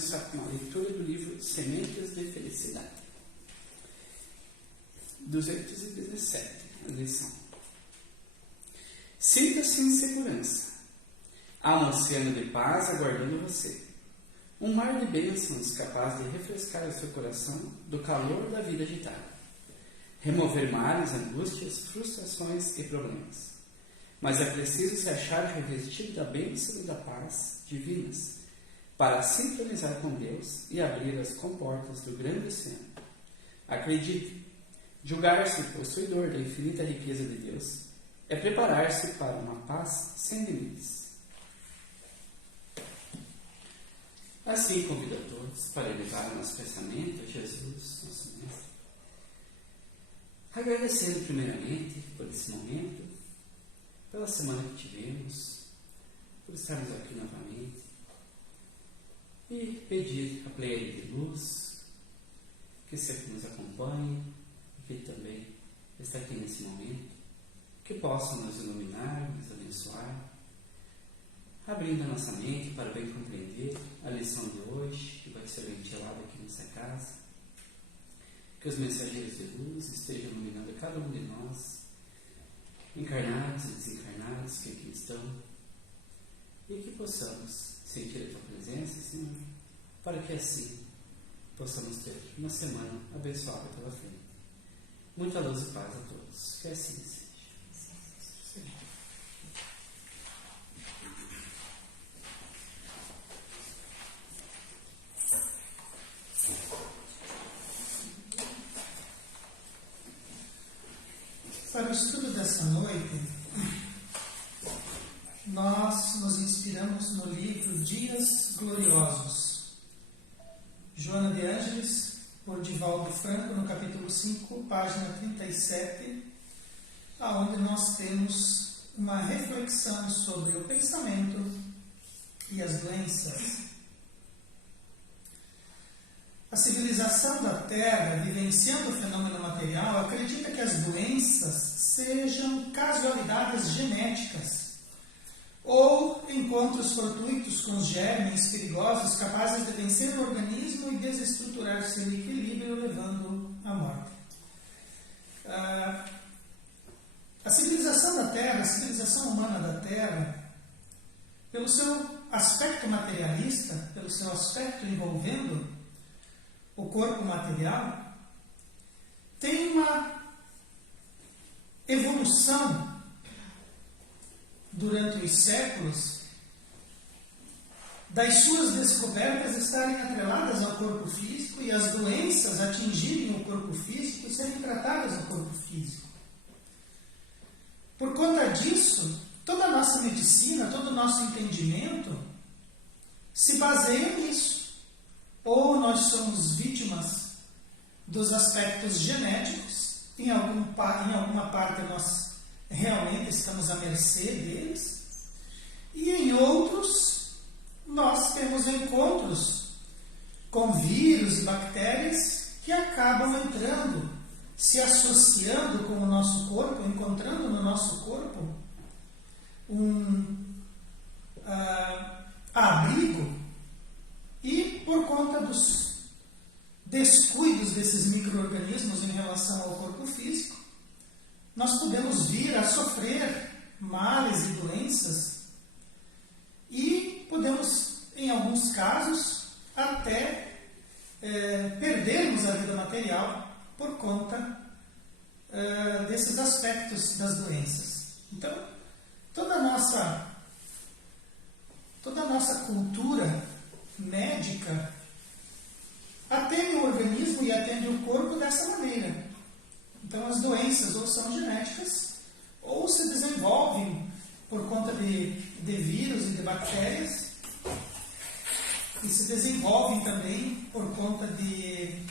começar com a leitura do livro Sementes de Felicidade. 217, a lição. Sinta-se em segurança. Há um oceano de paz aguardando você. Um mar de bênçãos capaz de refrescar o seu coração do calor da vida agitada. Remover males, angústias, frustrações e problemas. Mas é preciso se achar revestido da bênção e da paz divinas para sintonizar com Deus e abrir as comportas do grande oceano. Acredite, julgar-se possuidor da infinita riqueza de Deus é preparar-se para uma paz sem limites. Assim, convido a todos para elevar o nosso pensamento a Jesus, nosso Mestre, agradecendo primeiramente por esse momento, pela semana que tivemos, por estarmos aqui novamente, e pedir a pleia de luz que sempre nos acompanhe e que também está aqui nesse momento, que possam nos iluminar, nos abençoar, abrindo a nossa mente para bem compreender a lição de hoje, que vai ser ventilada aqui nessa casa. Que os mensageiros de luz estejam iluminando cada um de nós, encarnados e desencarnados que aqui estão, e que possamos sentir a Tua presença, Senhor, para que assim possamos ter uma semana abençoada pela frente. Muita luz e paz a todos. Que assim seja. Para o estudo desta noite, nós nos inspiramos no livro Dias Gloriosos, Joana de Ângeles, por Divaldo Franco, no capítulo 5, página 37, onde nós temos uma reflexão sobre o pensamento e as doenças. A civilização da Terra, vivenciando o fenômeno material, acredita que as doenças sejam casualidades genéticas ou encontros fortuitos com os germes perigosos capazes de vencer o organismo e desestruturar seu equilíbrio, levando à morte. A civilização da Terra, a civilização humana da Terra, pelo seu aspecto materialista, pelo seu aspecto envolvendo o corpo material, tem uma evolução durante os séculos das suas descobertas estarem atreladas ao corpo físico e as doenças atingirem o corpo físico e serem tratadas no corpo físico. Por conta disso, toda a nossa medicina, todo o nosso entendimento se baseia nisso. Ou nós somos vítimas dos aspectos genéticos, em alguma parte nós realmente estamos à mercê deles, e em outros nós temos encontros com vírus e bactérias que acabam entrando, se associando com o nosso corpo, encontrando no nosso corpo abrigo. E por conta dos descuidos desses micro-organismos em relação ao corpo físico, nós podemos vir a sofrer males e doenças e podemos, em alguns casos, até perdermos a vida material por conta desses aspectos das doenças. Então, toda a nossa cultura médica atende o organismo e atende o corpo dessa maneira. Então as doenças ou são genéticas ou se desenvolvem por conta de vírus e de bactérias e se desenvolvem também por conta de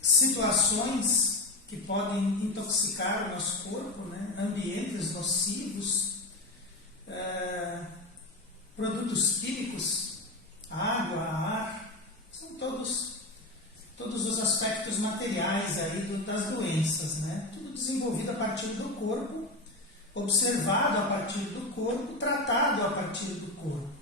situações que podem intoxicar o nosso corpo, né? Ambientes nocivos, produtos químicos, água, ar, são todos os aspectos materiais aí das doenças, né? Tudo desenvolvido a partir do corpo, observado a partir do corpo, tratado a partir do corpo.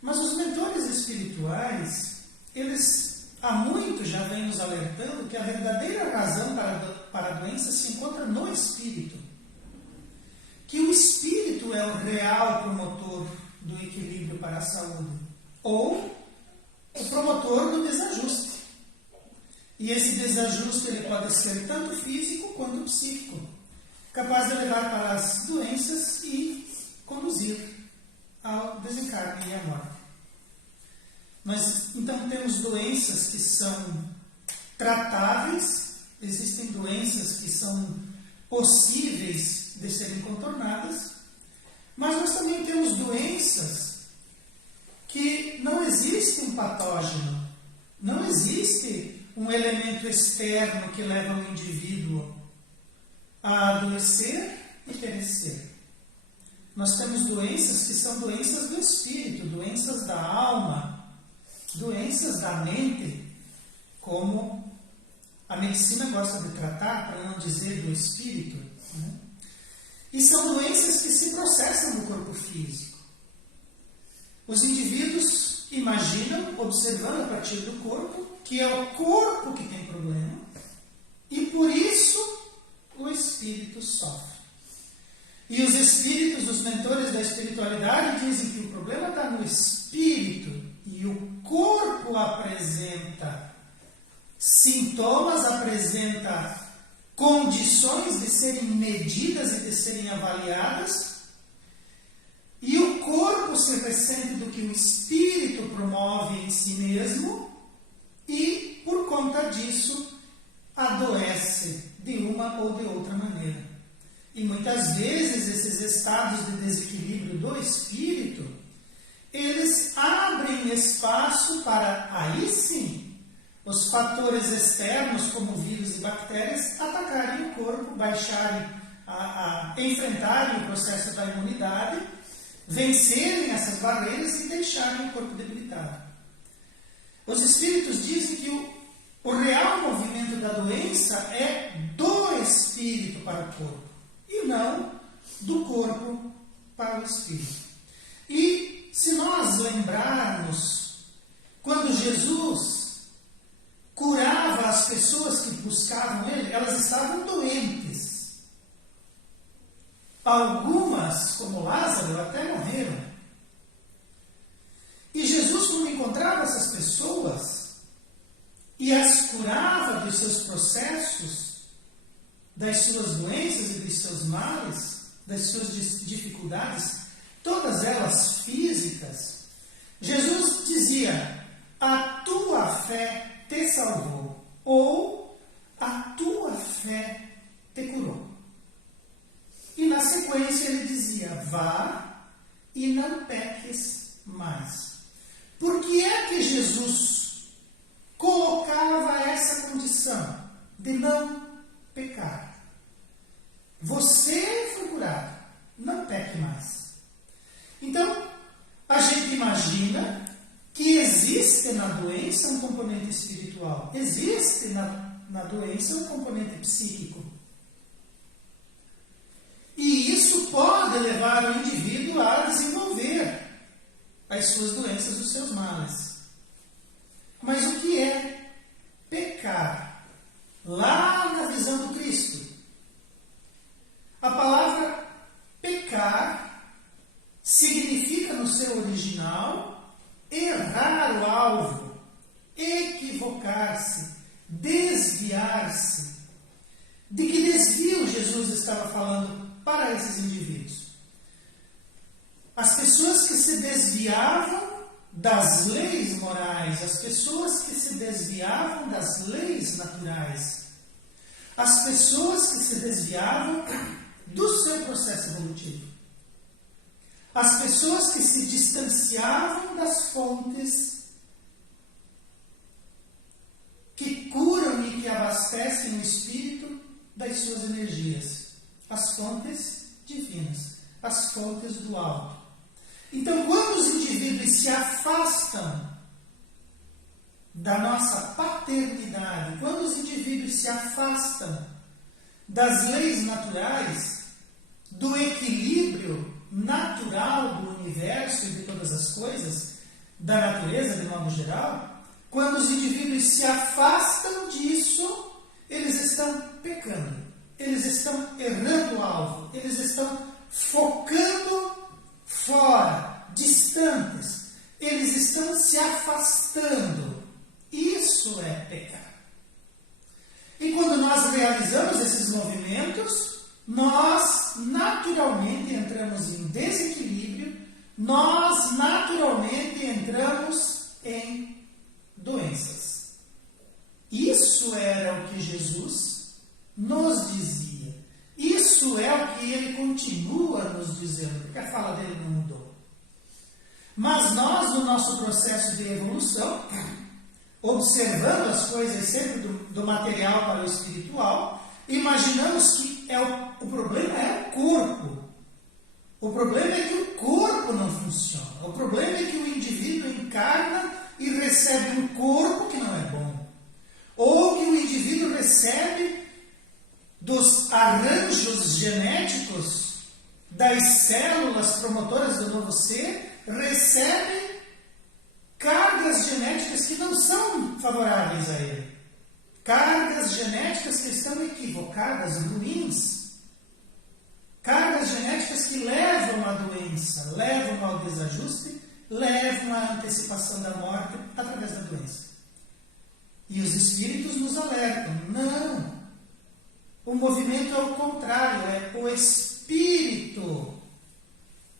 Mas os mentores espirituais, eles há muito já vêm nos alertando que a verdadeira razão para a doença se encontra no espírito. Que o espírito é o real promotor do equilíbrio para a saúde, ou o promotor do desajuste. E esse desajuste ele pode ser tanto físico quanto psíquico, capaz de levar para as doenças e conduzir ao desencarne e à morte. Nós, então, temos doenças que são tratáveis, existem doenças que são possíveis de serem contornadas, mas nós também temos doenças que não existe um patógeno, não existe um elemento externo que leva o indivíduo a adoecer e perecer. Nós temos doenças que são doenças do espírito, doenças da alma, doenças da mente, como a medicina gosta de tratar, para não dizer do espírito, né? E são doenças que se processam no corpo físico. Os indivíduos imaginam, observando a partir do corpo, que é o corpo que tem problema, e por isso o espírito sofre. E os espíritos, os mentores da espiritualidade, dizem que o problema está no espírito e o corpo apresenta sintomas, apresenta condições de serem medidas e de serem avaliadas, e o corpo se ressente do que o espírito promove em si mesmo e, por conta disso, adoece de uma ou de outra maneira. E muitas vezes esses estados de desequilíbrio do espírito, eles abrem espaço para, aí sim, os fatores externos, como vírus e bactérias, atacarem o corpo, baixarem, enfrentarem o processo da imunidade, vencerem essas barreiras e deixarem o corpo debilitado. Os espíritos dizem que o real movimento da doença é do espírito para o corpo, e não do corpo para o espírito. E se nós lembrarmos, quando Jesus curava as pessoas que buscavam Ele, elas estavam doentes. Algumas, como Lázaro, até morreram. E Jesus, quando encontrava essas pessoas e as curava dos seus processos, das suas doenças e dos seus males, das suas dificuldades, todas elas físicas, Jesus dizia: a tua fé te salvou, ou a tua fé te curou. E na sequência ele dizia: vá e não peques mais. Por que é que Jesus colocava essa condição de não pecar? Você foi curado, não peque mais. Então, a gente imagina que existe na doença um componente espiritual, existe na doença um componente psíquico. E isso pode levar o indivíduo a desenvolver as suas doenças, os seus males. Mas o que é pecar? Lá na visão do Cristo, a palavra pecar significa no seu original errar o alvo, equivocar-se, desviar-se. De que desvio Jesus estava falando para esses indivíduos? As pessoas que se desviavam das leis morais, as pessoas que se desviavam das leis naturais, as pessoas que se desviavam do seu processo evolutivo, as pessoas que se distanciavam das fontes que curam e que abastecem o espírito das suas energias, as fontes divinas, as fontes do alto. Então, quando os indivíduos se afastam da nossa paternidade, quando os indivíduos se afastam das leis naturais, do equilíbrio natural do universo e de todas as coisas, da natureza, de modo geral, quando os indivíduos se afastam disso, eles estão pecando, eles estão errando o alvo, eles estão focando fora, distantes, eles estão se afastando. Isso é pecar. E quando nós realizamos esses movimentos, nós naturalmente entramos em desequilíbrio, nós naturalmente entramos em doenças. Isso era o que Jesus nos dizia. Isso é o que ele continua nos dizendo, porque a fala dele não mudou. Mas nós, no nosso processo de evolução, observando as coisas sempre do material para o espiritual, imaginamos que o problema é o corpo. O problema é que o corpo não funciona. O problema é que o indivíduo encarna e recebe um corpo que não é bom. Ou que o indivíduo recebe dos arranjos genéticos das células promotoras do novo ser, recebe cargas genéticas que não são favoráveis a ele. Cargas genéticas que estão equivocadas, ruins. Cargas genéticas que levam à doença, levam ao desajuste, levam à antecipação da morte através da doença. E os espíritos nos alertam. Não! O movimento é o contrário, é o espírito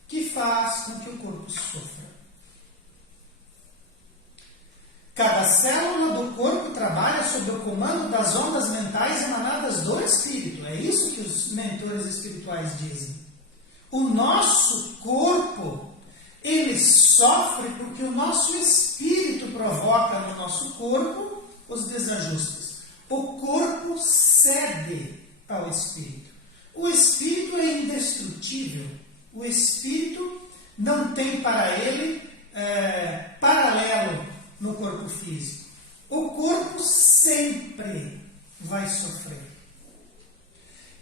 que faz com que o corpo sofra. Cada célula do corpo trabalha sob o comando das ondas mentais emanadas do espírito. É isso que os mentores espirituais dizem. O nosso corpo, ele sofre porque o nosso espírito provoca no nosso corpo os desajustes. O corpo cede ao espírito. O espírito é indestrutível. O espírito não tem para ele paralelo no corpo físico. O corpo sempre vai sofrer.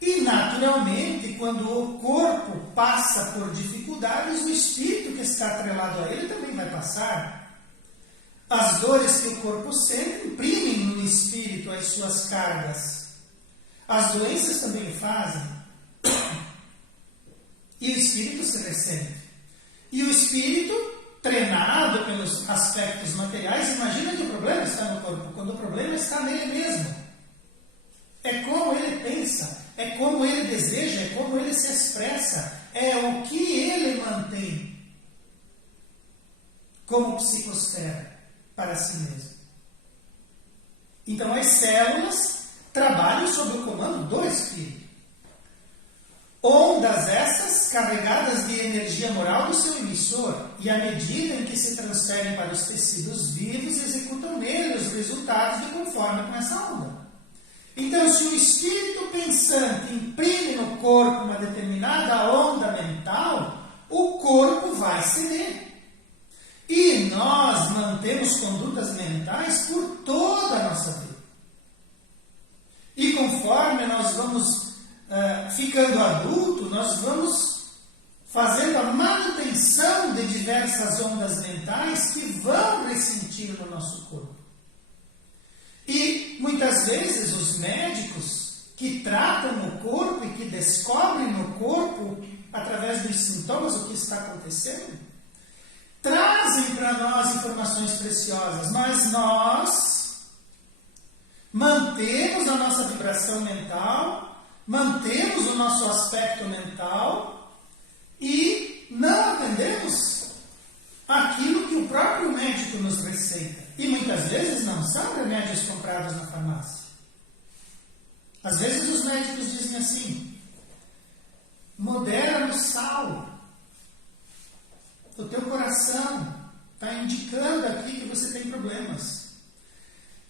E, naturalmente, quando o corpo passa por dificuldades, o espírito que está atrelado a ele também vai passar. As dores que o corpo sente imprimem no espírito as suas cargas. As doenças também o fazem. E o espírito se ressente. E o espírito, treinado pelos aspectos materiais, imagina que o problema está no corpo, quando o problema está nele mesmo. É como ele pensa, é como ele deseja, é como ele se expressa, é o que ele mantém como psicosfera para si mesmo. Então as células trabalham sob o comando do espírito. Ondas essas carregadas de energia moral do seu emissor, e à medida em que se transferem para os tecidos vivos, executam nele os resultados de conforme com essa onda. Então, se o espírito pensante imprime no corpo uma determinada onda mental, o corpo vai ceder. E nós mantemos condutas mentais por toda a nossa vida. E conforme nós vamos ficando adulto, nós vamos fazendo a manutenção de diversas ondas mentais que vão ressentir no nosso corpo. E muitas vezes os médicos que tratam o corpo e que descobrem no corpo, através dos sintomas, o que está acontecendo, trazem para nós informações preciosas, mas nós mantemos a nossa vibração mental, mantemos o nosso aspecto mental e não atendemos aquilo que o próprio médico nos receita. E muitas vezes não são remédios comprados na farmácia. Às vezes os médicos dizem assim: modera no sal. O teu coração está indicando aqui que você tem problemas.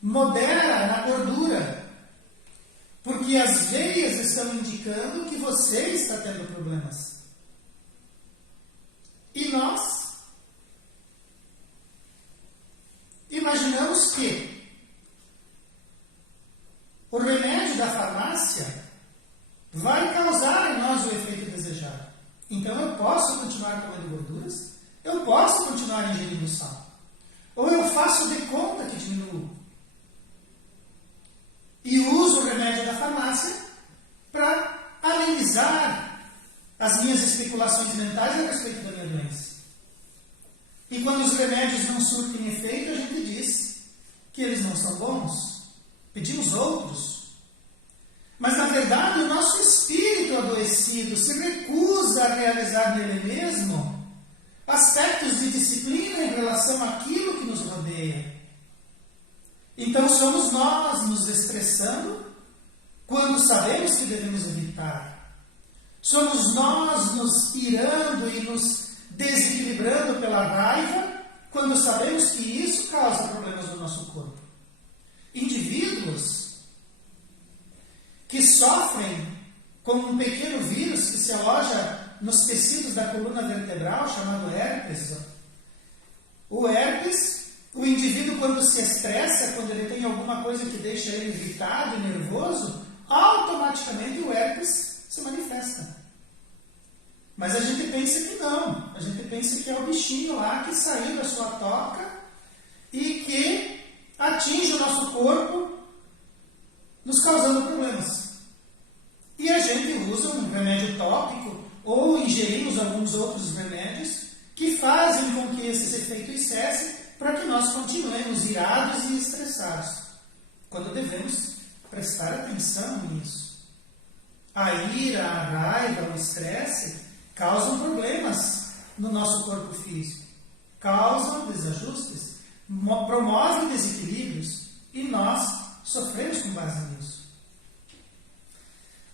Modera na gordura. Porque as veias estão indicando que você está tendo problemas. E nós imaginamos que o remédio da farmácia vai causar em nós o efeito desejado. Então eu posso continuar comendo gorduras, eu posso continuar ingerindo sal. manipulações mentais a respeito da minha doença. E quando os remédios não surtem efeito, a gente diz que eles não são bons. Pedimos outros. Mas, na verdade, o nosso espírito adoecido se recusa a realizar nele mesmo aspectos de disciplina em relação àquilo que nos rodeia. Então, somos nós nos estressando quando sabemos que devemos evitar. Somos nós nos irando e nos desequilibrando pela raiva quando sabemos que isso causa problemas no nosso corpo. Indivíduos que sofrem com um pequeno vírus que se aloja nos tecidos da coluna vertebral, chamado herpes. O herpes, o indivíduo quando se estressa, quando ele tem alguma coisa que deixa ele irritado e nervoso, automaticamente o herpes se manifesta. Mas a gente pensa que não. A gente pensa que é o bichinho lá que saiu da sua toca e que atinge o nosso corpo, nos causando problemas. E a gente usa um remédio tópico ou ingerimos alguns outros remédios que fazem com que esses efeitos cessem para que nós continuemos irados e estressados, quando devemos prestar atenção nisso. A ira, a raiva, o estresse causam problemas no nosso corpo físico, causam desajustes, promovem desequilíbrios e nós sofremos com base nisso.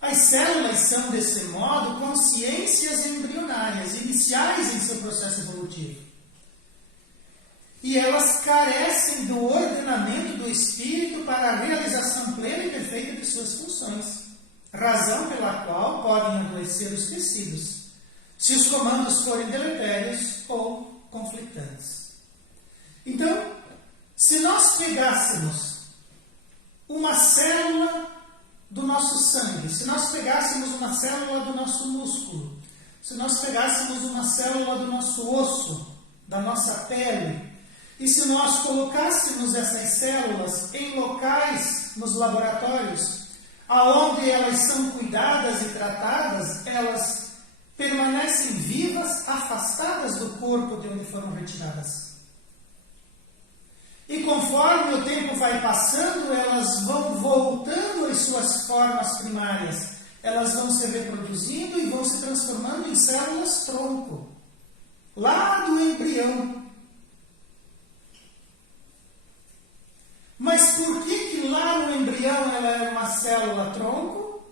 As células são, desse modo, consciências embrionárias, iniciais em seu processo evolutivo. E elas carecem do ordenamento do espírito para a realização plena e perfeita de suas funções, razão pela qual podem adoecer os tecidos, se os comandos forem deletérios ou conflitantes. Então, se nós pegássemos uma célula do nosso sangue, se nós pegássemos uma célula do nosso músculo, se nós pegássemos uma célula do nosso osso, da nossa pele, e se nós colocássemos essas células em locais nos laboratórios, aonde elas são cuidadas e tratadas, elas permanecem vivas, afastadas do corpo de onde foram retiradas. E conforme o tempo vai passando, elas vão voltando às suas formas primárias. Elas vão se reproduzindo e vão se transformando em células-tronco, lá do embrião. Mas por que lá no embrião ela é uma célula-tronco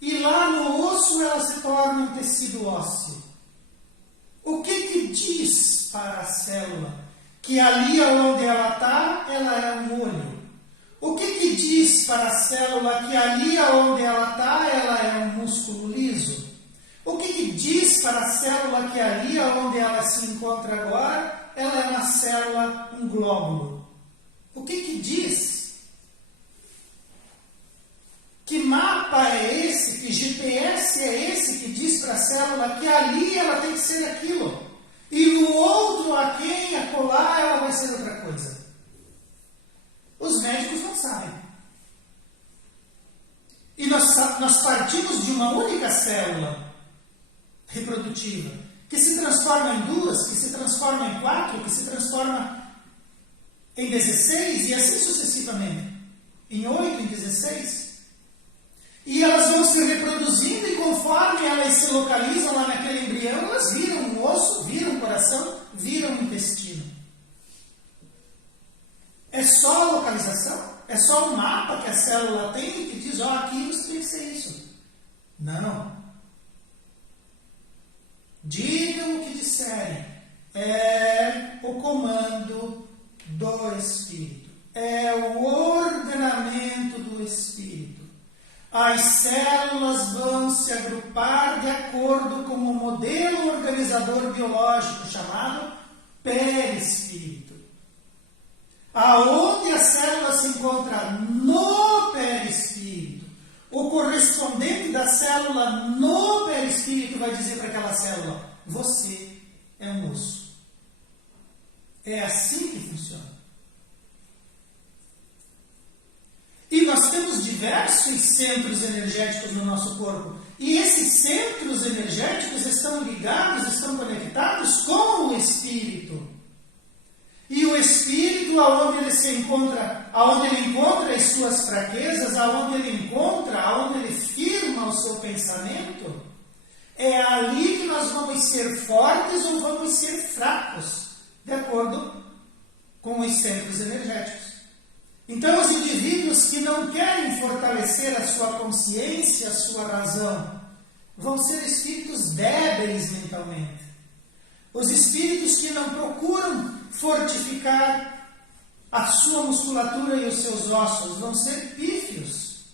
e lá no osso ela se torna um tecido ósseo? O que diz para a célula que ali onde ela está, ela é um olho? O que diz para a célula que ali onde ela está, ela é um músculo liso? O que diz para a célula que ali onde ela se encontra agora, ela é uma célula, um glóbulo? O que diz? Que mapa é esse, que GPS é esse que diz para a célula que ali ela tem que ser aquilo? E no outro, aquém, acolá, ela vai ser outra coisa. Os médicos não sabem. E nós partimos de uma única célula reprodutiva, que se transforma em 2, que se transforma em 4, que se transforma em 16, e assim sucessivamente. Em 8, em 16. E elas vão se reproduzindo e conforme elas se localizam lá naquele embrião, elas viram um osso, viram um coração, viram um intestino. É só a localização? É só um mapa que a célula tem que diz, aqui isso tem que ser isso. Não. Digam o que disserem. É o comando do Espírito. É o ordenamento do Espírito. As células vão se agrupar de acordo com um modelo organizador biológico chamado perispírito. Aonde a célula se encontra no perispírito, o correspondente da célula no perispírito vai dizer para aquela célula, você é um osso. É assim que funciona. E nós temos diversos diversos centros energéticos no nosso corpo. E esses centros energéticos estão ligados, estão conectados com o espírito. E o espírito, aonde ele se encontra, aonde ele encontra as suas fraquezas, aonde ele firma o seu pensamento, é ali que nós vamos ser fortes ou vamos ser fracos, de acordo com os centros energéticos. Então, os indivíduos que não querem fortalecer a sua consciência, a sua razão, vão ser espíritos débeis mentalmente. Os espíritos que não procuram fortificar a sua musculatura e os seus ossos vão ser pífios.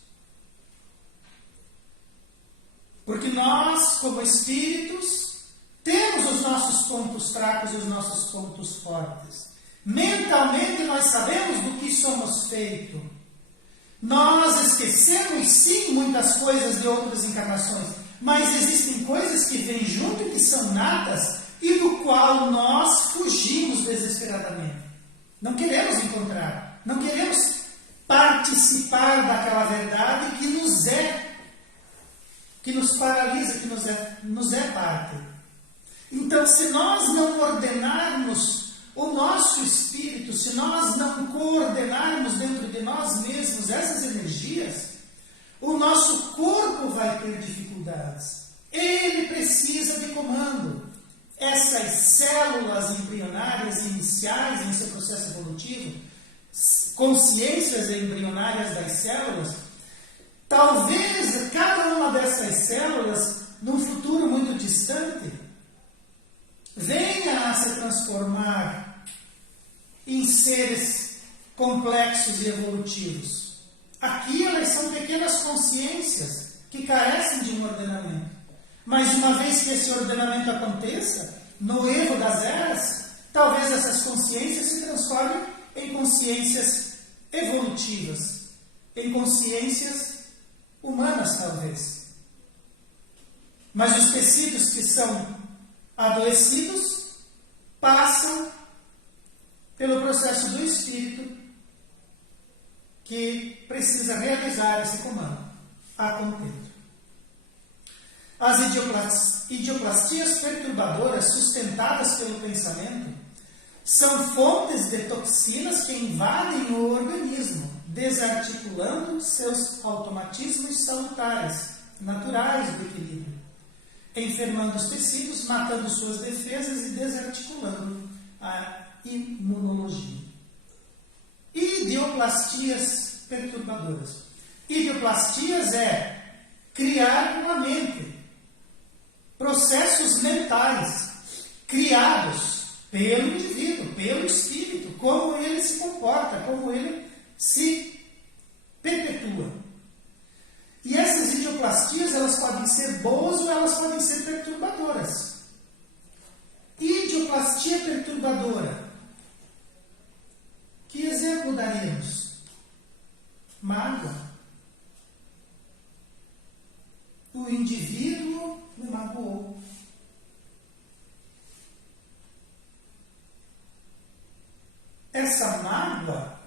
Porque nós, como espíritos, temos os nossos pontos fracos e os nossos pontos fortes. Mentalmente nós sabemos do que somos feitos. Nós esquecemos sim muitas coisas de outras encarnações, mas existem coisas que vêm junto e que são natas e do qual nós fugimos desesperadamente. Não queremos encontrar, não queremos participar daquela verdade que nos paralisa, que nos é parte. Então, se nós não ordenarmos o nosso espírito, se nós não coordenarmos dentro de nós mesmos essas energias, o nosso corpo vai ter dificuldades. Ele precisa de comando. Essas células embrionárias iniciais em seu processo evolutivo, consciências embrionárias das células, talvez cada uma dessas células, num futuro muito distante, venha a se transformar em seres complexos e evolutivos. Aqui elas são pequenas consciências que carecem de um ordenamento. Mas uma vez que esse ordenamento aconteça, no erro das eras, talvez essas consciências se transformem em consciências evolutivas, em consciências humanas, talvez. Mas os tecidos que são adoecidos passam pelo processo do espírito que precisa realizar esse comando a contento. As idioplastias perturbadoras sustentadas pelo pensamento são fontes de toxinas que invadem o organismo, desarticulando seus automatismos salutares, naturais do equilíbrio, enfermando os tecidos, matando suas defesas e desarticulando a imunologia. Idioplastias perturbadoras. Idioplastias é criar com a mente processos mentais criados pelo indivíduo, pelo espírito, como ele se comporta, como ele se perpetua. E essas idioplastias, elas podem ser boas ou elas podem ser perturbadoras. Idioplastia perturbadora. Que exemplo daremos? Mágoa. O indivíduo me magoou. Essa mágoa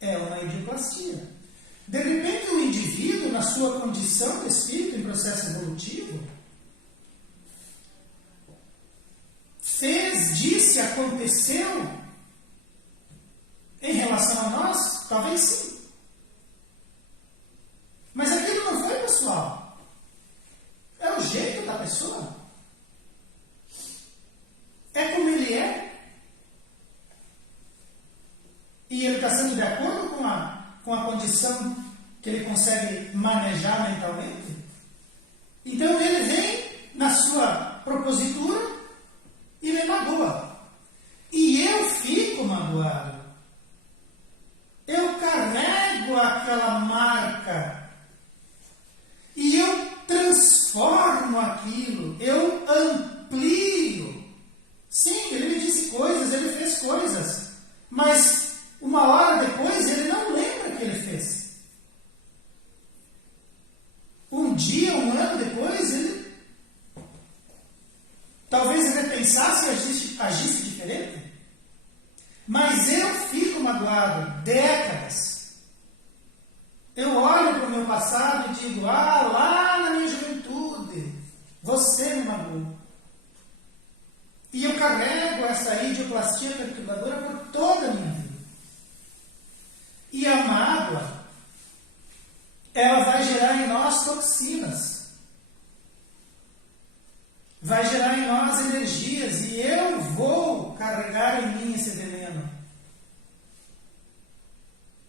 é uma idioplastia. De repente, o indivíduo, na sua condição de espírito em processo evolutivo, disse, aconteceu em relação a nós? Talvez sim. Mas aquilo não foi pessoal. É o jeito da pessoa. É como ele é. E ele está sendo de acordo com a condição que ele consegue manejar mentalmente. Então ele vem na sua propositura e me magoa. E eu fico magoado. Eu carrego aquela marca. E eu transformo aquilo. Eu amplio. Sim, ele me disse coisas, ele fez coisas. Mas uma hora depois ele não lembra que ele fez. Um dia, um ano depois, ele talvez ele pensasse e agisse diferente. Mas eu fico magoado décadas. digo, lá na minha juventude, você me magoou. E eu carrego essa idioplastia perturbadora por toda a minha vida. E a mágoa, ela vai gerar em nós toxinas. Vai gerar em nós energias. E eu vou carregar em mim esse veneno.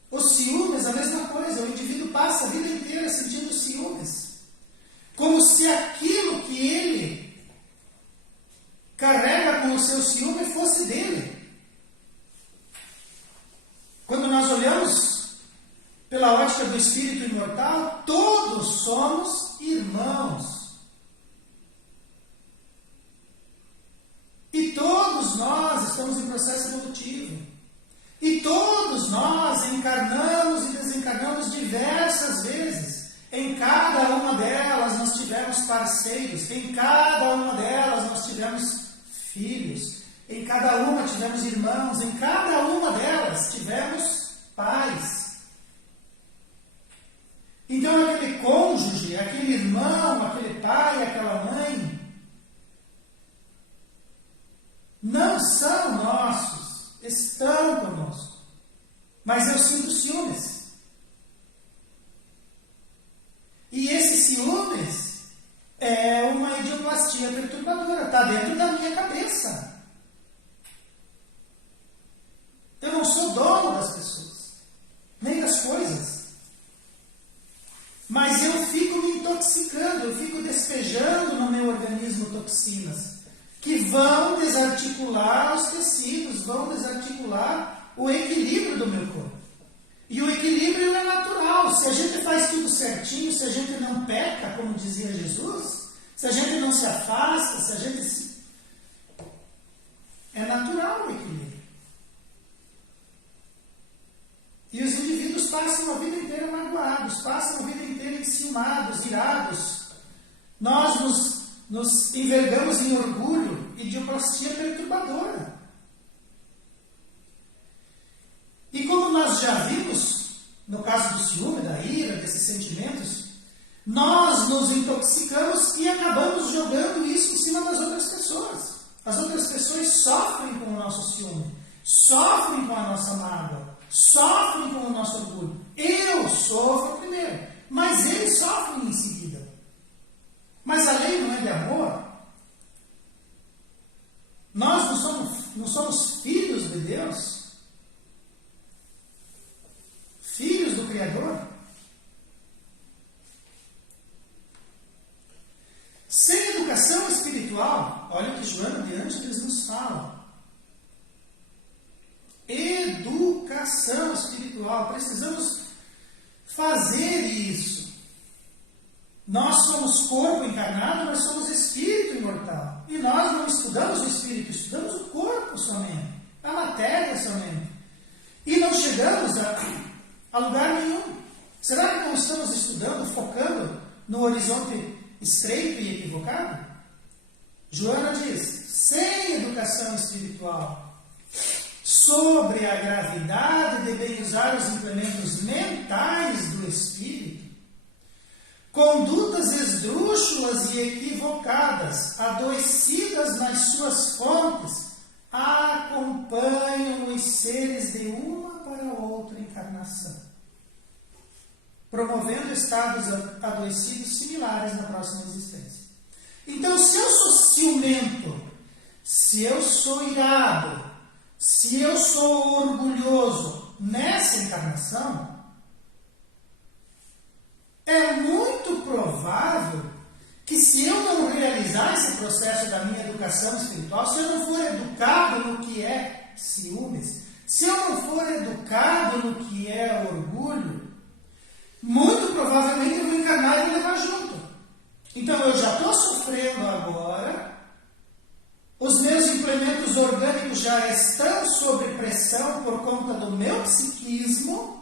Os ciúmes, a mesma coisa. O indivíduo passa a vida inteira sentindo ciúmes. Como se aquilo que ele carrega com o seu ciúme fosse dele. Quando nós olhamos pela ótica do espírito imortal, todos somos irmãos. E todos nós estamos em processo evolutivo. E todos nós encarnamos e desencarnamos diversas vezes. Em cada uma delas nós tivemos parceiros. Em cada uma delas nós tivemos filhos. Em cada uma tivemos irmãos. Em cada uma delas tivemos pais. Então aquele cônjuge, aquele irmão, aquele pai, aquela mãe, não são nossos, estão conosco. Mas eu sinto ciúmes. E esse ciúmes é uma idioplastia perturbadora, está dentro da minha cabeça. Eu não sou dono das pessoas, nem das coisas. Mas eu fico me intoxicando, eu fico despejando no meu organismo toxinas que vão desarticular os tecidos, vão desarticular o equilíbrio do meu corpo. E o equilíbrio é natural. Se a gente faz tudo certinho, se a gente não peca, como dizia Jesus, se a gente não se afasta, se a gente se... É natural o equilíbrio. E os indivíduos passam a vida inteira magoados, passam a vida inteira enciumados, irados. Nós nos envergamos em orgulho e idioplastia perturbadora. E como nós já vimos, no caso do ciúme, da ira, desses sentimentos, nós nos intoxicamos e acabamos jogando isso em cima das outras pessoas. As outras pessoas sofrem com o nosso ciúme, sofrem com a nossa mágoa, sofrem com o nosso orgulho. Eu sofro primeiro, mas eles sofrem em seguida. Mas a lei não é de amor? Nós não somos filhos de Deus? Filhos do Criador? Sem educação espiritual, olha o que Joana de Ângeles nos fala. Educação espiritual, precisamos fazer isso. Nós somos corpo encarnado, nós somos espírito imortal. E nós não estudamos o espírito, estudamos o corpo somente, a matéria somente. E não chegamos a lugar nenhum. Será que não estamos estudando, focando no horizonte estreito e equivocado? Joana diz, sem educação espiritual, sobre a gravidade de bem usar os implementos mentais do espírito, condutas esdrúxulas e equivocadas, adoecidas nas suas fontes, acompanham os seres de uma para outra encarnação, promovendo estados adoecidos similares na próxima existência. Então, se eu sou ciumento, se eu sou irado, se eu sou orgulhoso nessa encarnação, é muito provável que se eu não realizar esse processo da minha educação espiritual, se eu não for educado no que é ciúmes, se eu não for educado no que é orgulho, muito provavelmente eu vou encarnar e levar junto. Então eu já estou sofrendo agora, os meus implementos orgânicos já estão sob pressão por conta do meu psiquismo,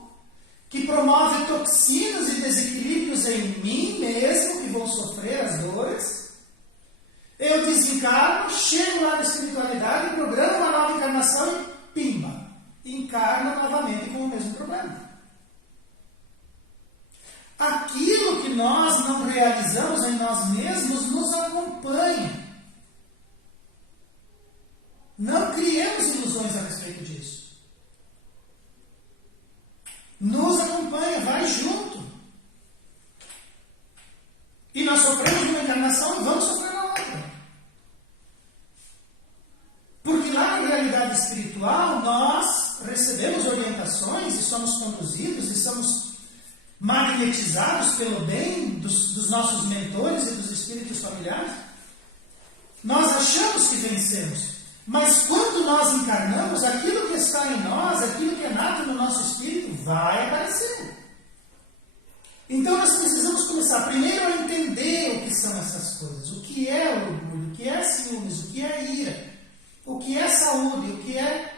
que promove toxinas e desequilíbrios em mim mesmo, que vou sofrer as dores. Eu desencarno, chego lá na espiritualidade, programo uma nova encarnação e pimba, encarno novamente com o mesmo problema. Aquilo que nós não realizamos em nós mesmos nos acompanha. Não criemos ilusões a respeito disso. Nos acompanha, vai junto. E nós sofremos uma encarnação e vamos sofrer na outra. Porque lá na realidade espiritual nós recebemos orientações e somos conduzidos e somos magnetizados pelo bem dos nossos mentores e dos espíritos familiares. Nós achamos que vencemos. Mas quando nós encarnamos, aquilo que está em nós, aquilo que é nato no nosso espírito, vai aparecer. Então nós precisamos começar primeiro a entender o que são essas coisas. O que é orgulho, o que é ciúmes, o que é ira, o que é saúde, o que é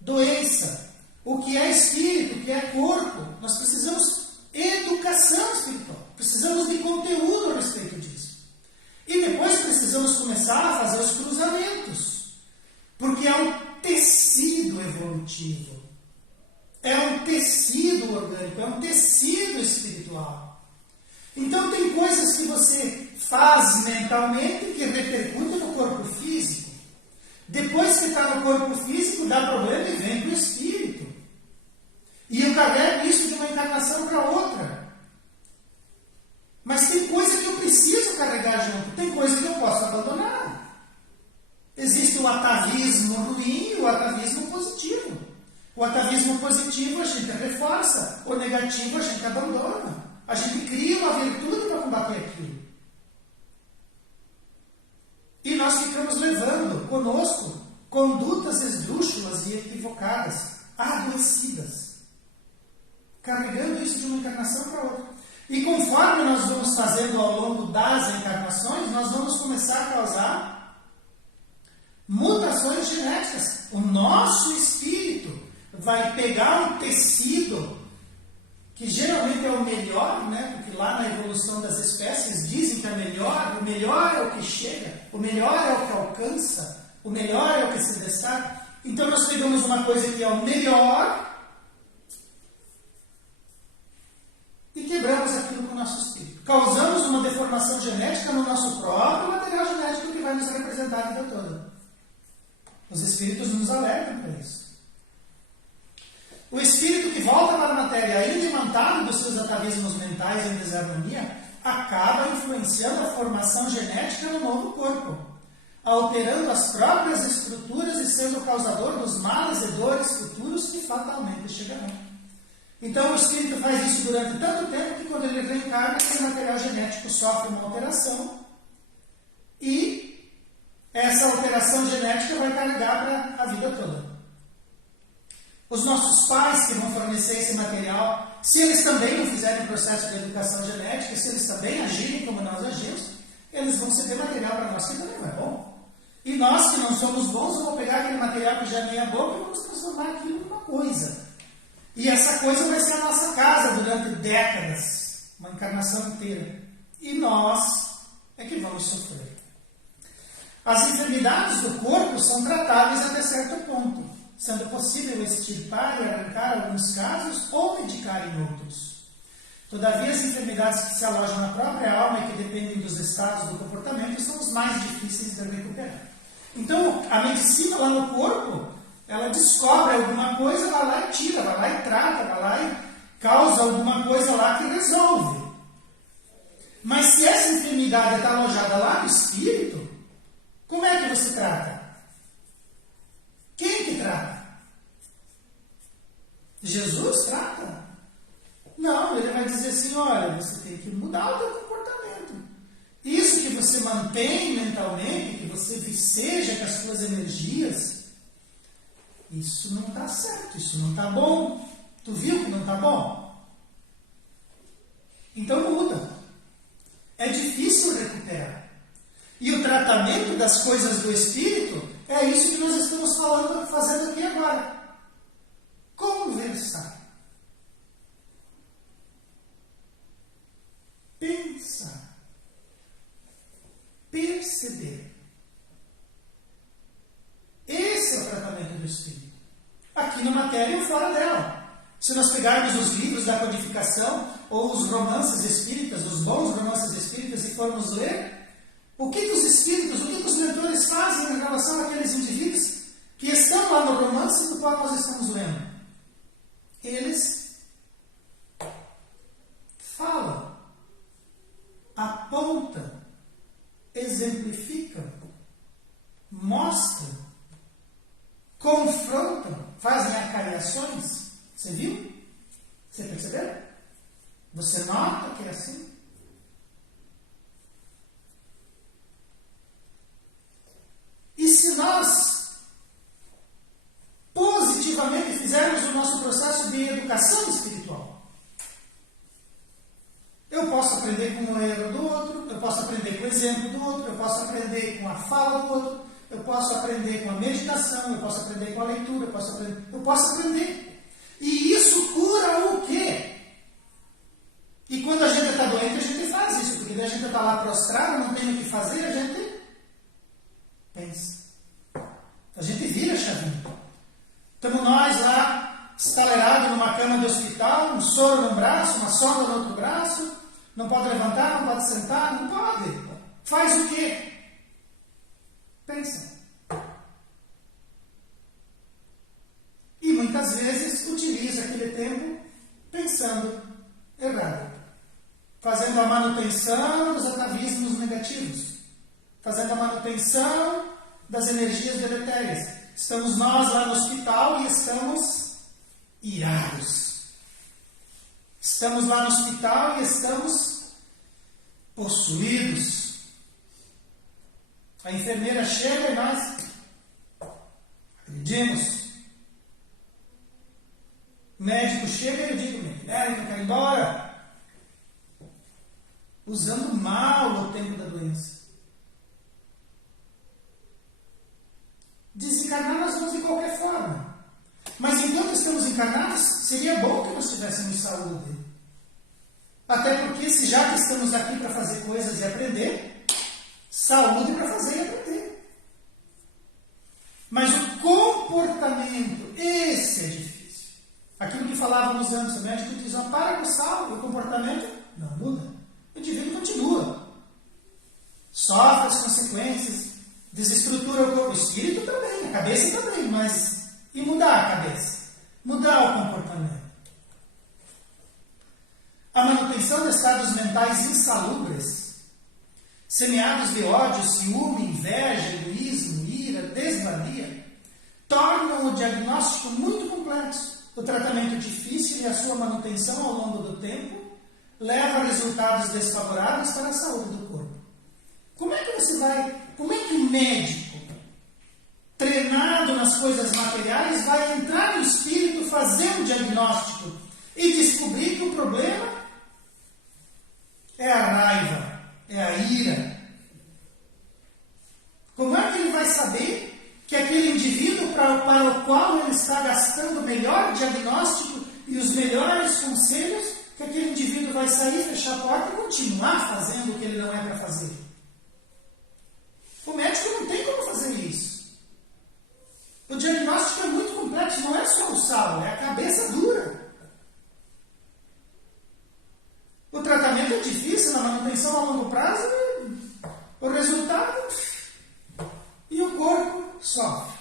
doença, o que é espírito, o que é corpo. Nós precisamos de educação espiritual. Precisamos de conteúdo a respeito disso. E depois precisamos começar a fazer os cruzamentos. Porque é um tecido evolutivo, é um tecido orgânico, é um tecido espiritual. Então tem coisas que você faz mentalmente que repercutem no corpo físico. Depois que está no corpo físico, dá problema e vem para o espírito. E eu carrego isso de uma encarnação para outra. Mas tem coisa que eu preciso carregar junto, tem coisa que eu posso abandonar. Existe o atavismo ruim e o atavismo positivo. O atavismo positivo a gente reforça, o negativo a gente abandona. A gente cria uma virtude para combater aquilo. E nós ficamos levando conosco condutas esdrúxulas e equivocadas, adoecidas, carregando isso de uma encarnação para outra. E conforme nós vamos fazendo ao longo das encarnações, nós vamos começar a causar mutações genéticas. O nosso espírito vai pegar um tecido que geralmente é o melhor, né? Porque lá na evolução das espécies dizem que o melhor é o que chega, o melhor é o que alcança, o melhor é o que se destaca. Então nós pegamos uma coisa que é o melhor e quebramos aquilo com o nosso espírito. Causamos uma deformação genética no nosso próprio material genético que vai nos representar a vida toda. Os espíritos nos alertam para isso. O espírito que volta para a matéria ainda imantado dos seus atavismos mentais em desarmonia acaba influenciando a formação genética no novo corpo, alterando as próprias estruturas e sendo o causador dos males e dores futuros que fatalmente chegarão. Então o espírito faz isso durante tanto tempo que quando ele reencarna, esse material genético sofre uma alteração e essa alteração genética vai carregar para a vida toda. Os nossos pais que vão fornecer esse material, se eles também não fizerem o processo de educação genética, se eles também agirem como nós agimos, eles vão ceder material para nós que também não é bom. E nós que não somos bons, vamos pegar aquele material que já nem é bom e vamos transformar aquilo numa coisa. E essa coisa vai ser a nossa casa durante décadas, uma encarnação inteira. E nós é que vamos sofrer. As enfermidades do corpo são tratáveis até certo ponto, sendo possível extirpar e arrancar alguns casos ou medicar em outros. Todavia, as enfermidades que se alojam na própria alma e que dependem dos estados do comportamento são os mais difíceis de recuperar. Então, a medicina lá no corpo, ela descobre alguma coisa, vai lá e tira, vai lá e trata, vai lá e causa alguma coisa lá que resolve. Mas se essa enfermidade está alojada lá no espírito, como é que você trata? Quem que trata? Jesus trata? Não, ele vai dizer assim, olha, você tem que mudar o teu comportamento. Isso que você mantém mentalmente, que você viceja com as suas energias, isso não está certo, isso não está bom. Tu viu que não está bom? Então muda. É difícil recuperar. E o tratamento das coisas do espírito é isso que nós estamos fazendo aqui agora. Conversar. Pensar. Perceber. Esse é o tratamento do espírito. Aqui na matéria ou fora dela. Se nós pegarmos os livros da codificação ou os romances espíritas, os bons romances espíritas, e formos ler, o que os espíritos, o que os mentores fazem em relação àqueles indivíduos que estão lá no romance do qual nós estamos lendo? Eles falam, apontam, exemplificam, mostram, confrontam, fazem acariações. Você viu? Você percebeu? Você nota que é assim? E se nós positivamente fizermos o nosso processo de educação espiritual, eu posso aprender com o erro do outro, eu posso aprender com o exemplo do outro, eu posso aprender com a fala do outro, eu posso aprender com a meditação, eu posso aprender com a leitura, eu posso aprender. E isso cura o quê? E quando a gente está doente, a gente faz isso, porque daí a gente está lá prostrado, não tem o que fazer, a gente pensa. A gente vira a chavinha. Estamos nós lá, estalerados numa cama de hospital, um soro no braço, uma sonda no outro braço, não pode levantar, não pode sentar, não pode. Faz o quê? Pensa. E muitas vezes utiliza aquele tempo pensando errado. Fazendo a manutenção dos atavismos negativos. Fazendo a manutenção das energias deletérias. Estamos nós lá no hospital e estamos irados. Estamos lá no hospital e estamos possuídos. A enfermeira chega e nós agredimos. O médico chega e eu digo, eu quero ir embora. Usando mal o tempo da doença. Desencarnar nós vamos de qualquer forma. Mas enquanto estamos encarnados, seria bom que nós tivéssemos saúde. Até porque, se já que estamos aqui para fazer coisas e aprender, saúde para fazer e aprender. Mas o comportamento, esse é difícil. Aquilo que falávamos antes, o médico diz, para com o sal, o comportamento não muda. O indivíduo continua. Sofre as consequências, desestrutura o corpo, o espírito também, a cabeça também, mas e mudar a cabeça? Mudar o comportamento. A manutenção de estados mentais insalubres, semeados de ódio, ciúme, inveja, egoísmo, ira, desvalia, tornam o diagnóstico muito complexo. O tratamento difícil e a sua manutenção ao longo do tempo leva a resultados desfavoráveis para a saúde do corpo. Como é que o médico, treinado nas coisas materiais, vai entrar no espírito, fazer um diagnóstico e descobrir que o problema é a raiva, é a ira? Como é que ele vai saber que aquele indivíduo para o qual ele está gastando o melhor diagnóstico e os melhores conselhos, que aquele indivíduo vai sair, fechar a porta e continuar fazendo o que ele não é para fazer? O médico não tem como fazer isso. O diagnóstico é muito complexo, não é só o sal, é a cabeça dura. O tratamento é difícil, na manutenção a longo prazo, o resultado, e o corpo sofre.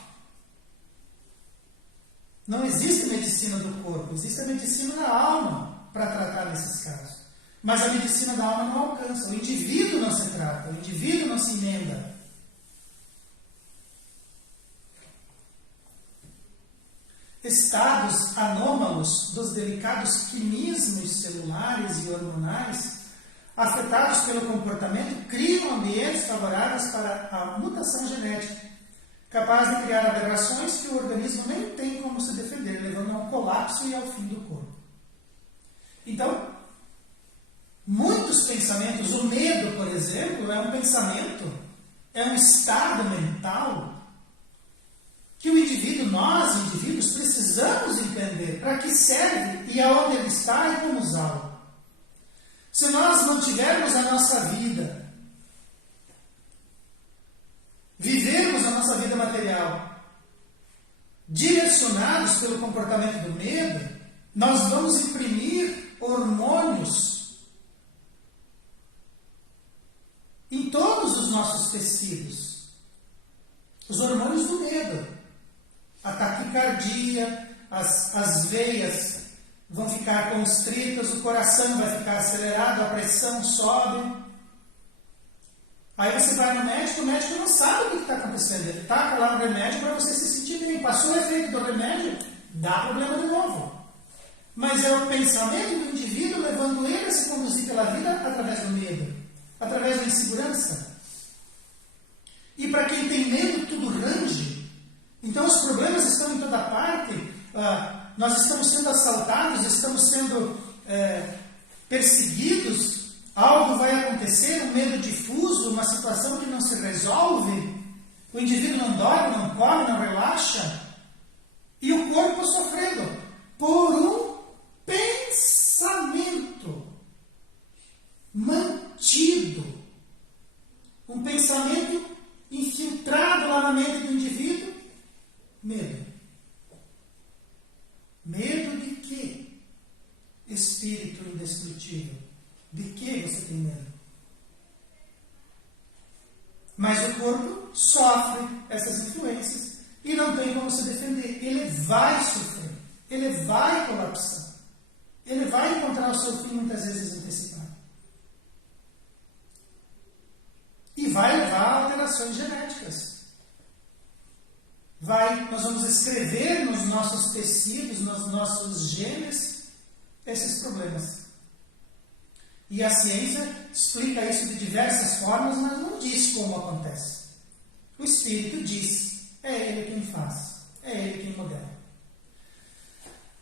Não existe medicina do corpo, existe a medicina da alma para tratar nesses casos. Mas a medicina da alma não alcança, o indivíduo não se trata, o indivíduo não se emenda. Estados anômalos dos delicados quimismos celulares e hormonais, afetados pelo comportamento, criam ambientes favoráveis para a mutação genética, capaz de criar aberrações que o organismo nem tem como se defender, levando ao colapso e ao fim do corpo. Então, muitos pensamentos, o medo, por exemplo, é um pensamento, é um estado mental que o indivíduo, nós indivíduos, precisamos entender para que serve e aonde ele está e como usá-lo. Se nós não tivermos a nossa vida, vivermos a nossa vida material direcionados pelo comportamento do medo, nós vamos imprimir hormônios em todos os nossos tecidos. Os hormônios do medo. A taquicardia, as veias vão ficar constritas, o coração vai ficar acelerado, a pressão sobe. Aí você vai no médico, o médico não sabe o que está acontecendo. Ele taca lá um remédio para você se sentir bem. Passou o efeito do remédio, dá problema de novo. Mas é o pensamento do indivíduo levando ele a se conduzir pela vida através do medo, através da insegurança. E para quem tem medo, tudo range. Então os problemas estão em toda parte. Nós estamos sendo assaltados, estamos sendo perseguidos. Algo vai acontecer, um medo difuso, uma situação que não se resolve. O indivíduo não dorme, não come, não relaxa. E o corpo sofrendo por um pensamento mantido. Um pensamento infiltrado lá na mente do indivíduo. Medo. Medo de quê? Espírito indestrutível. De que você tem medo? Mas o corpo sofre essas influências e não tem como se defender. Ele vai sofrer. Ele vai colapsar. Ele vai encontrar o seu fim muitas vezes antecipado. E vai levar a alterações genéticas. Nós vamos escrever nos nossos tecidos, nos nossos genes, esses problemas. E a ciência explica isso de diversas formas, mas não diz como acontece. O Espírito diz, é Ele quem faz, é Ele quem modela.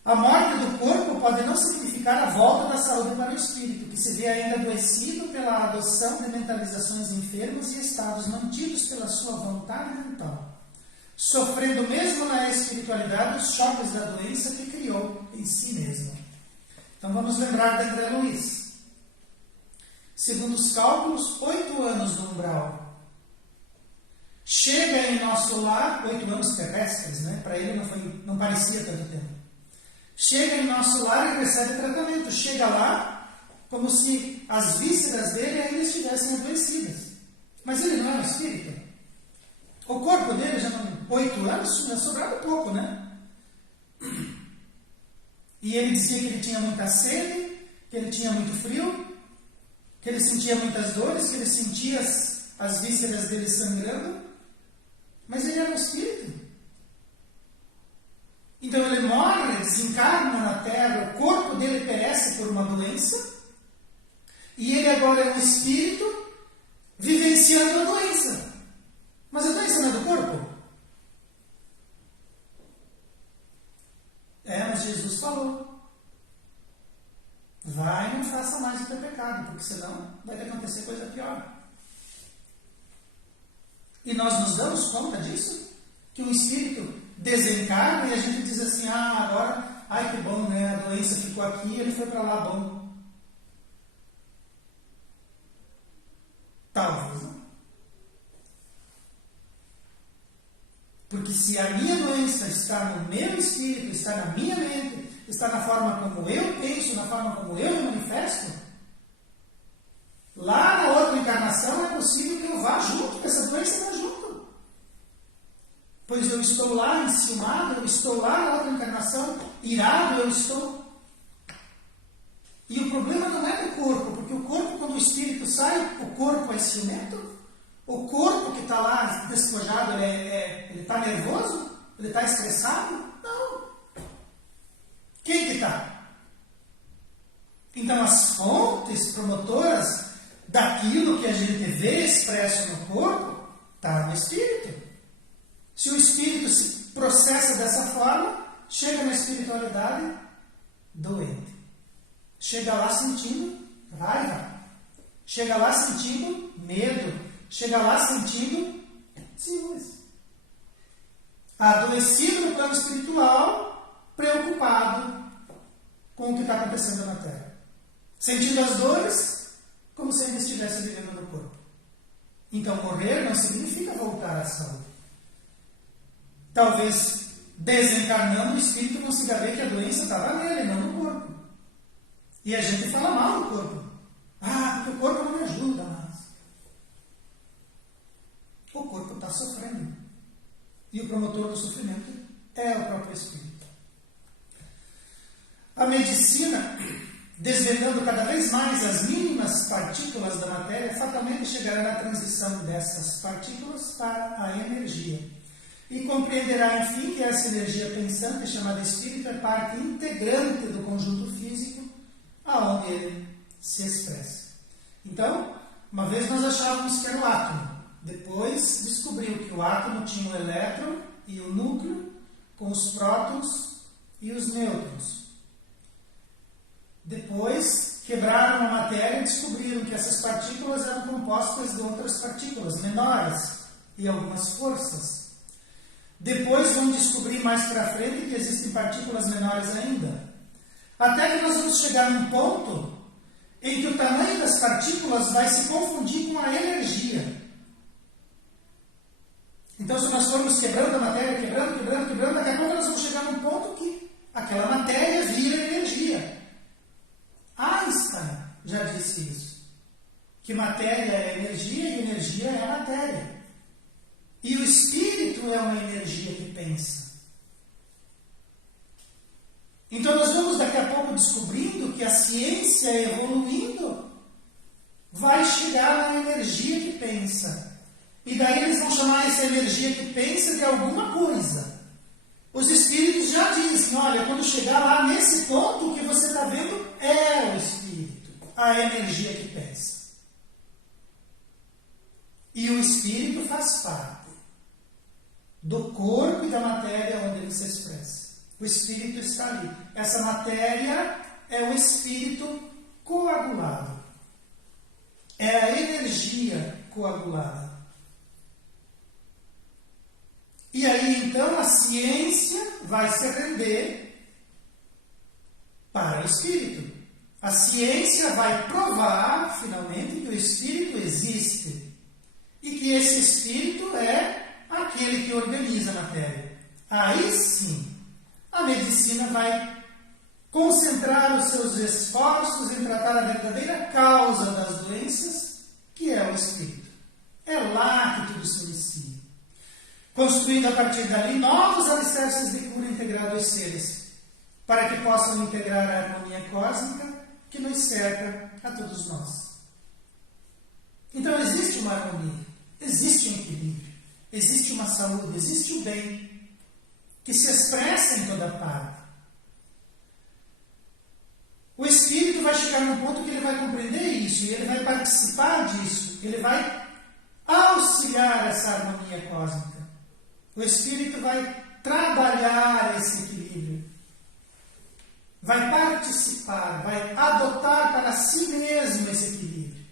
A morte do corpo pode não significar a volta da saúde para o Espírito, que se vê ainda adoecido pela adoção de mentalizações enfermas e estados mantidos pela sua vontade mental, sofrendo mesmo na espiritualidade os choques da doença que criou em si mesmo. Então vamos lembrar de André Luiz. Segundo os cálculos, 8 anos no umbral. Chega em nosso lar, 8 anos terrestres, né? Para ele não parecia tanto tempo. Chega em nosso lar e recebe tratamento. Chega lá como se as vísceras dele ainda estivessem adoecidas. Mas ele não era espírita. O corpo dele já não... 8 anos tinha sobrado pouco, né? E ele dizia que ele tinha muita sede, que ele tinha muito frio, que ele sentia muitas dores, que ele sentia as vísceras dele sangrando, mas ele era um espírito. Então ele morre, desencarna na Terra, o corpo dele perece por uma doença, e ele agora é um espírito vivenciando a doença. Mas a doença não é do corpo? Mas Jesus falou. Vai e não faça mais o teu pecado, porque senão vai acontecer coisa pior. E nós nos damos conta disso? Que um espírito desencarna e a gente diz assim, agora, ai que bom, né? A doença ficou aqui e ele foi para lá bom. Talvez não. Porque se a minha doença está no meu espírito, está na minha mente, está na forma como eu penso, na forma como eu me manifesto, lá na outra encarnação é possível que eu vá junto, que essa doença vá junto. Pois eu estou lá enciumado, eu estou lá na outra encarnação, irado eu estou. E o problema não é do corpo, porque o corpo, quando o espírito sai, o corpo é ciumento. O corpo que está lá despojado, ele está nervoso? Ele está estressado? Não. Quem que está? Então, as fontes promotoras daquilo que a gente vê expresso no corpo, está no espírito. Se o espírito se processa dessa forma, chega na espiritualidade doente. Chega lá sentindo raiva. Chega lá sentindo medo. Chega lá sentindo ciúmes. Adoecido no plano espiritual, preocupado com o que está acontecendo na Terra. Sentindo as dores, como se ainda estivesse vivendo no corpo. Então, morrer não significa voltar à saúde. Talvez, desencarnando, o espírito consiga ver que a doença estava nele, não no E a gente fala mal do corpo. Porque o corpo não me ajuda mais. O corpo está sofrendo. E o promotor do sofrimento é o próprio espírito. A medicina, desvendando cada vez mais as mínimas partículas da matéria, fatalmente chegará na transição dessas partículas para a energia. E compreenderá, enfim, que essa energia pensante, chamada espírito, é parte integrante do conjunto físico aonde ele se expressa. Então, uma vez nós achávamos que era o átomo. Depois descobriu que o átomo tinha o elétron e o núcleo, com os prótons e os nêutrons. Depois quebraram a matéria e descobriram que essas partículas eram compostas de outras partículas menores e algumas forças. Depois vão descobrir mais para frente que existem partículas menores ainda. Até que nós vamos chegar num ponto em que o tamanho das partículas vai se confundir com a energia. Então, se nós formos quebrando a matéria, quebrando, daqui a pouco nós vamos chegar num ponto que aquela matéria vira energia. Einstein já disse isso. Que matéria é energia e energia é matéria. E o espírito é uma energia que pensa. Então nós vamos daqui a pouco descobrindo que a ciência evoluindo vai chegar na energia que pensa. E daí eles vão chamar essa energia que pensa de alguma coisa. Os espíritos já dizem, olha, quando chegar lá nesse ponto, o que você está vendo é o espírito, a energia que pensa. E o espírito faz parte do corpo e da matéria onde ele se expressa. O espírito está ali. Essa matéria é o espírito coagulado. É a energia coagulada. E aí, então, a ciência vai se render para o espírito. A ciência vai provar, finalmente, que o espírito existe. E que esse espírito é aquele que organiza a matéria. Aí sim, a medicina vai concentrar os seus esforços em tratar a verdadeira causa das doenças, que é o espírito. É lá que tudo se inicia. Construindo a partir dali novos alicerces de cura integral dos seres, para que possam integrar a harmonia cósmica que nos cerca a todos nós. Então existe uma harmonia, existe um equilíbrio, existe uma saúde, existe o bem, que se expressa em toda parte. O espírito vai chegar num ponto que ele vai compreender isso, e ele vai participar disso, ele vai auxiliar essa harmonia cósmica. O espírito vai trabalhar esse equilíbrio, vai participar, vai adotar para si mesmo esse equilíbrio.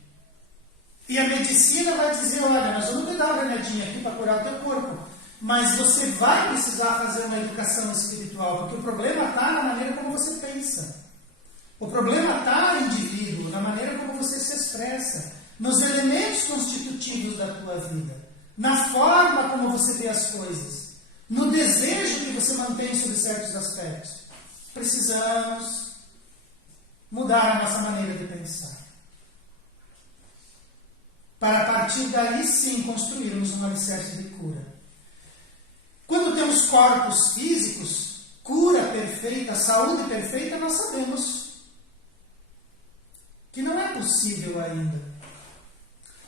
E a medicina vai dizer, olha, nós vamos te dar um remedinho aqui para curar o teu corpo, mas você vai precisar fazer uma educação espiritual, porque o problema está na maneira como você pensa. O problema está no indivíduo, na maneira como você se expressa, nos elementos constitutivos da tua vida, na forma como você vê as coisas, no desejo que você mantém sobre certos aspectos. Precisamos mudar a nossa maneira de pensar, para a partir daí sim construirmos um alicerce de cura. Quando temos corpos físicos, cura perfeita, saúde perfeita, nós sabemos que não é possível ainda.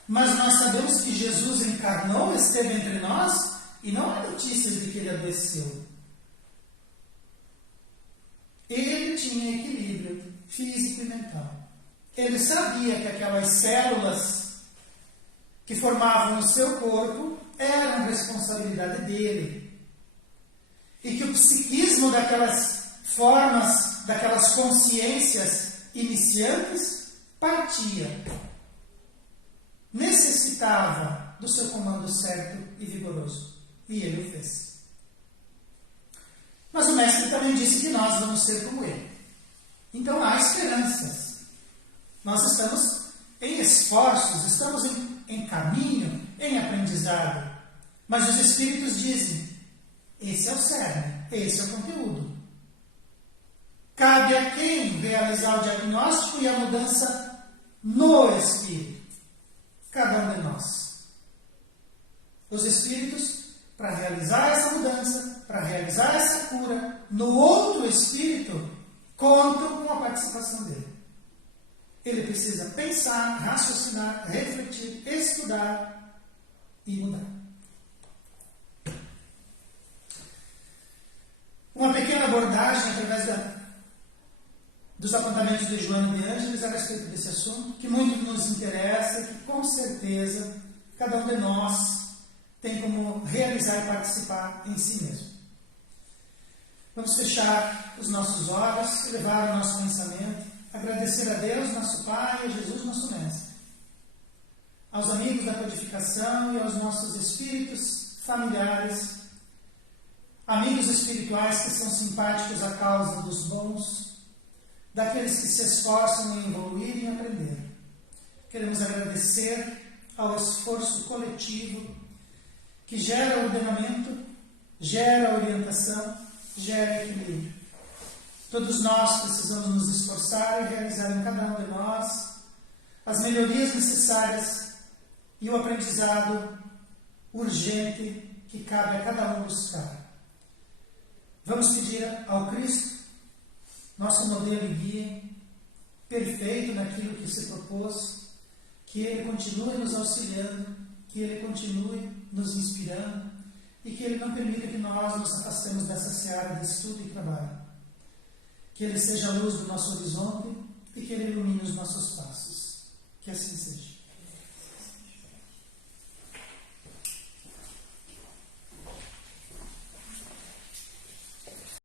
Mas nós sabemos que Jesus encarnou, esteve entre nós, e não há notícias de que ele adoeceu. Ele tinha equilíbrio físico e mental. Ele sabia que aquelas células que formavam o seu corpo eram responsabilidade dele. E que o psiquismo daquelas formas, daquelas consciências iniciantes, partia. Necessitava do seu comando certo e vigoroso. E ele o fez. Mas o mestre também disse que nós vamos ser como ele. Então há esperanças. Nós estamos em esforços, estamos em caminho, em aprendizado. Mas os espíritos dizem, esse é o cerne, esse é o conteúdo. Cabe a quem realizar o diagnóstico e a mudança no espírito. Cada um de nós. Os espíritos, para realizar essa mudança, para realizar essa cura, no outro espírito, contam com a participação dele. Ele precisa pensar, raciocinar, refletir, estudar e mudar. Uma pequena abordagem através dos apontamentos de Joana de Ângeles a respeito desse assunto, que muito nos interessa, que com certeza cada um de nós tem como realizar e participar em si mesmo. Vamos fechar os nossos olhos, elevar o nosso pensamento, agradecer a Deus, nosso Pai, e a Jesus, nosso Mestre, aos amigos da codificação e aos nossos espíritos familiares, amigos espirituais que são simpáticos à causa dos bons, daqueles que se esforçam em evoluir e aprender. Queremos agradecer ao esforço coletivo que gera ordenamento, gera orientação, gera equilíbrio. Todos nós precisamos nos esforçar e realizar em cada um de nós as melhorias necessárias e o aprendizado urgente que cabe a cada um buscar. Vamos pedir ao Cristo, nosso modelo e guia, perfeito naquilo que se propôs, que Ele continue nos auxiliando, que Ele continue nos inspirando e que Ele não permita que nós nos afastemos dessa seara de estudo e trabalho. Que Ele seja a luz do nosso horizonte e que Ele ilumine os nossos passos. Que assim seja.